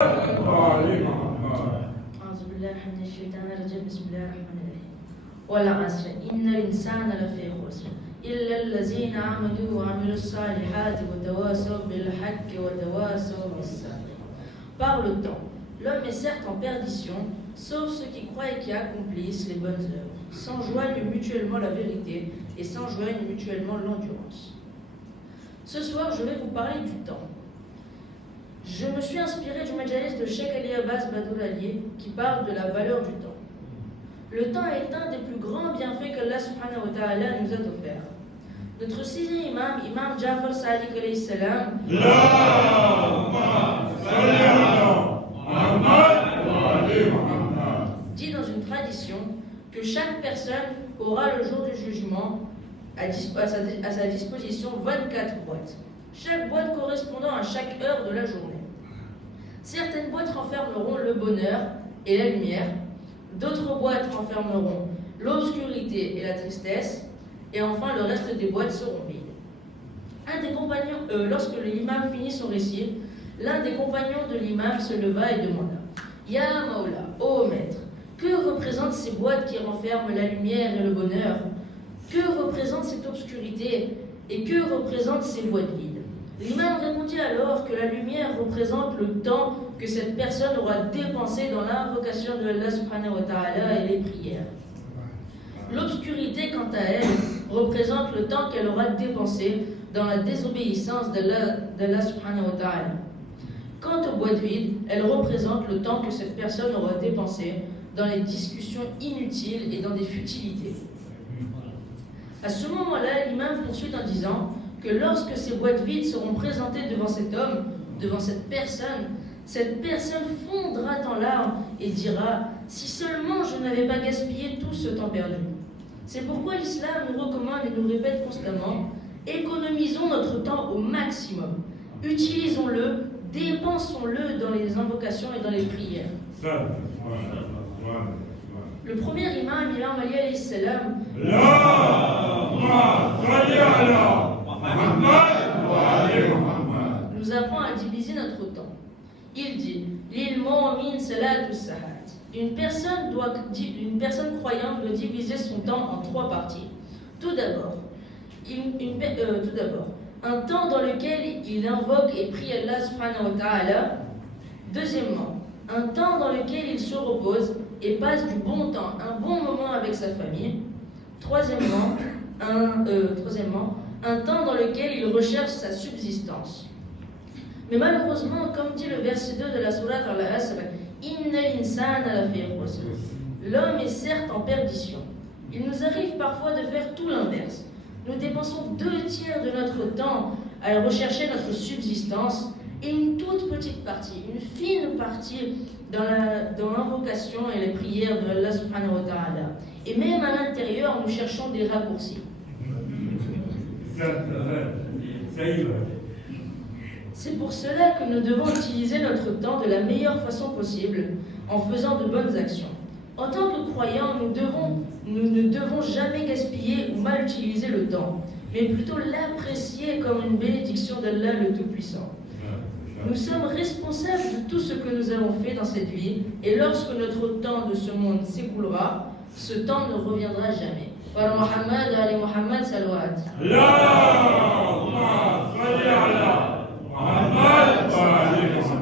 أعوذ بالله من الشيطان الرجيم بسم الله الرحمن الرحيم والعصر إن الإنسان لفي خسر إلا الذين آمنوا وعملوا الصالحات وتواصوا بالحق وتواصوا بالصبر. Par le temps, l'homme est certes en perdition, sauf ceux qui croient et qui accomplissent les bonnes œuvres, s'enjoignent mutuellement la vérité et s'enjoignent mutuellement l'endurance. Ce soir, je vais vous parler du temps. Je me suis inspiré du majalis de Cheikh Ali Abbas Badoulalier qui parle de la valeur du temps. Le temps est un des plus grands bienfaits qu'Allah subhanahu wa ta'ala nous a offert. Notre sixième imam, Imam Ja'far Sadiq alayhi salam, dit dans une tradition que chaque personne aura le jour du jugement à sa disposition 24 boîtes. Chaque boîte correspondant à chaque heure de la journée. Certaines boîtes renfermeront le bonheur et la lumière, d'autres boîtes renfermeront l'obscurité et la tristesse, et enfin le reste des boîtes seront vides. Un des compagnons, lorsque l'imam finit son récit, l'un des compagnons de l'imam se leva et demanda « Ya Maula, ô maître, que représentent ces boîtes qui renferment la lumière et le bonheur? Que représente cette obscurité et que représentent ces boîtes vides ?» L'imam répondit alors que la lumière représente le temps que cette personne aura dépensé dans l'invocation de Allah subhanahu wa ta'ala et les prières. L'obscurité, quant à elle, représente le temps qu'elle aura dépensé dans la désobéissance d'Allah subhanahu wa ta'ala. Quant aux boîtes vides, elles représentent le temps que cette personne aura dépensé dans les discussions inutiles et dans des futilités. À ce moment-là, l'imam poursuit en disant que lorsque ces boîtes vides seront présentées devant cet homme, devant cette personne fondra en larmes et dira « Si seulement je n'avais pas gaspillé tout ce temps perdu ». C'est pourquoi l'islam nous recommande et nous répète constamment « Économisons notre temps au maximum, utilisons-le, dépensons-le dans les invocations et dans les prières ». Le premier imam, Imam Ali alayhi salam, nous apprend à diviser notre temps. Il dit Lil mu'min salatu sahat. Une personne croyante doit diviser son temps en trois parties. Tout d'abord, un temps dans lequel il invoque et prie Allah subhanahu wa ta'ala. Deuxièmement, un temps dans lequel il se repose et passe du bon temps, un bon moment avec sa famille. Troisièmement, un temps dans lequel il recherche sa subsistance. Mais malheureusement, comme dit le verset 2 de la sourate Al-Asr, l'homme est certes en perdition. Il nous arrive parfois de faire tout l'inverse. Nous dépensons 2/3 de notre temps à rechercher notre subsistance et une toute petite partie, une fine partie dans l'invocation et les prières de Allah subhanahu wa ta'ala. Et même à l'intérieur, nous cherchons des raccourcis. C'est pour cela que nous devons utiliser notre temps de la meilleure façon possible, en faisant de bonnes actions. En tant que croyants, nous ne devons jamais gaspiller ou mal utiliser le temps, mais plutôt l'apprécier comme une bénédiction d'Allah le Tout-Puissant. Nous sommes responsables de tout ce que nous avons fait dans cette vie, et lorsque notre temps de ce monde s'écoulera, ce temps ne reviendra jamais. Par Muhammad, Ali Muhammad, salawat. Allahumma salli ala Muhammad wa ali Muhammad.